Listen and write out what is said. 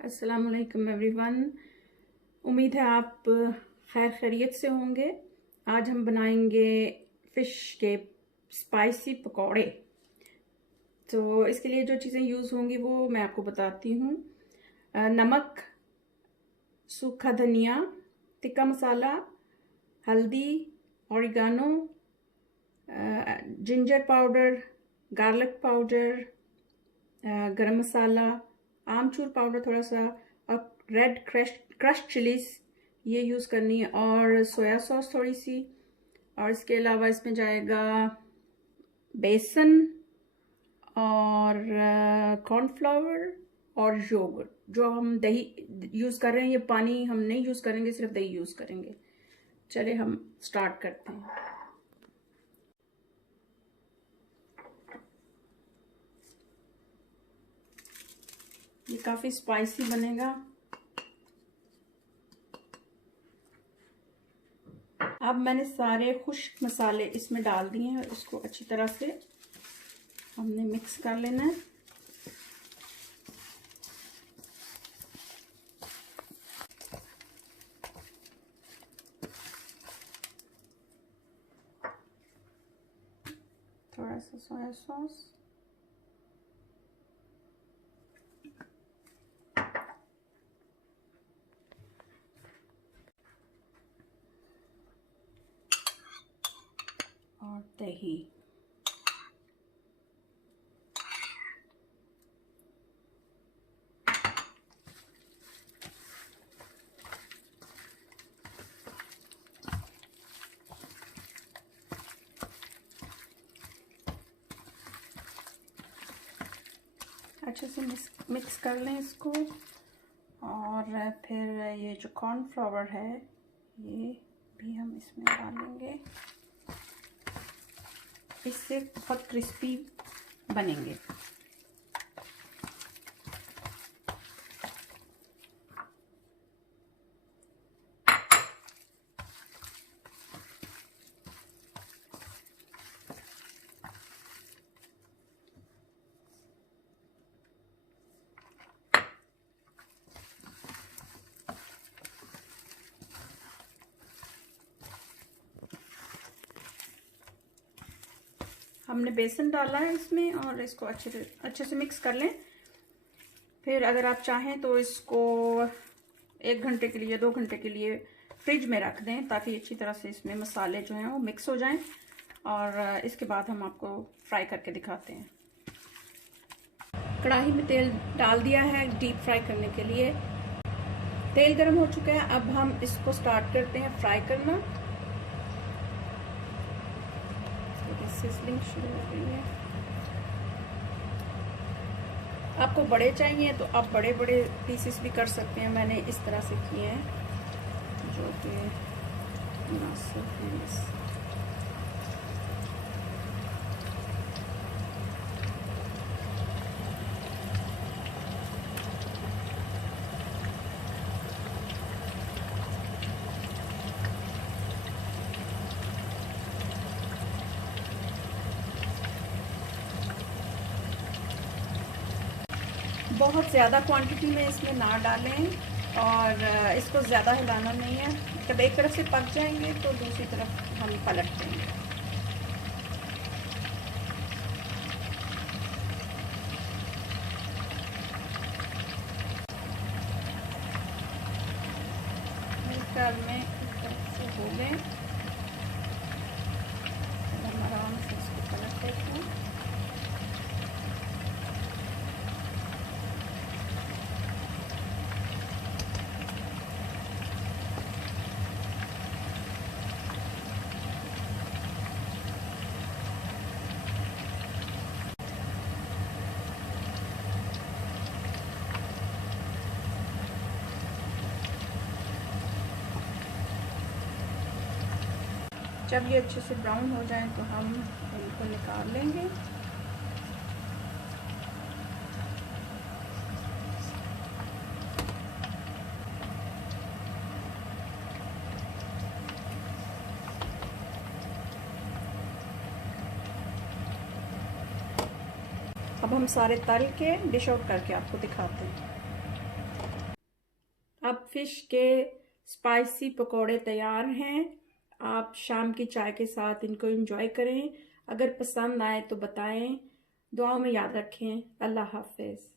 अस्सलाम वालेकुम एवरीवन। उम्मीद है आप खैर खैरियत से होंगे। आज हम बनाएंगे फ़िश के स्पाइसी पकौड़े। तो इसके लिए जो चीज़ें यूज़ होंगी वो मैं आपको बताती हूँ। नमक, सूखा धनिया, टिक्का मसाला, हल्दी, oregano, ginger powder, garlic powder, गरम मसाला, आमचूर पाउडर थोड़ा सा, और रेड क्रश चिलीज ये यूज़ करनी है, और सोया सॉस थोड़ी सी। और इसके अलावा इसमें जाएगा बेसन और कॉर्नफ्लावर और योगर्ट। जो हम दही यूज़ कर रहे हैं, ये पानी हम नहीं यूज़ करेंगे, सिर्फ दही यूज़ करेंगे। चलिए हम स्टार्ट करते हैं। ये काफ़ी स्पाइसी बनेगा। अब मैंने सारे खुश्क मसाले इसमें डाल दिए हैं, इसको अच्छी तरह से हमने मिक्स कर लेना है। थोड़ा सा सोया सॉस, और दही। अच्छे से मिक्स कर लें इसको। और फिर ये जो कॉर्नफ्लावर है ये भी हम इसमें डालेंगे, इससे बहुत क्रिस्पी बनेंगे। हमने बेसन डाला है इसमें, और इसको अच्छे से मिक्स कर लें। फिर अगर आप चाहें तो इसको 1 घंटे के लिए, 2 घंटे के लिए फ्रिज में रख दें, ताकि अच्छी तरह से इसमें मसाले जो हैं वो मिक्स हो जाएं। और इसके बाद हम आपको फ्राई करके दिखाते हैं। कढ़ाई में तेल डाल दिया है डीप फ्राई करने के लिए। तेल गर्म हो चुका है, अब हम इसको स्टार्ट करते हैं फ्राई करना। सिजलिंग शुरू हो गई है। आपको बड़े चाहिए तो आप बड़े बड़े पीसेस भी कर सकते हैं। मैंने इस तरह से किए हैं जो कि मुनासिब है। बहुत ज़्यादा क्वांटिटी में इसमें ना डालें, और इसको ज़्यादा हिलाना नहीं है। जब एक तरफ से पक जाएंगे तो दूसरी तरफ हम पलट देंगे। मेरे ख्याल में एक तरफ से हो गए, हम आराम से इसको पलट देते हैं। जब ये अच्छे से ब्राउन हो जाए तो हम इनको निकाल लेंगे। अब हम सारे तल के डिश आउट करके आपको दिखाते हैं। अब फ़िश के स्पाइसी पकोड़े तैयार हैं। आप शाम की चाय के साथ इनको एंजॉय करें। अगर पसंद आए तो बताएं। दुआओं में याद रखें। अल्लाह हाफ़िज़।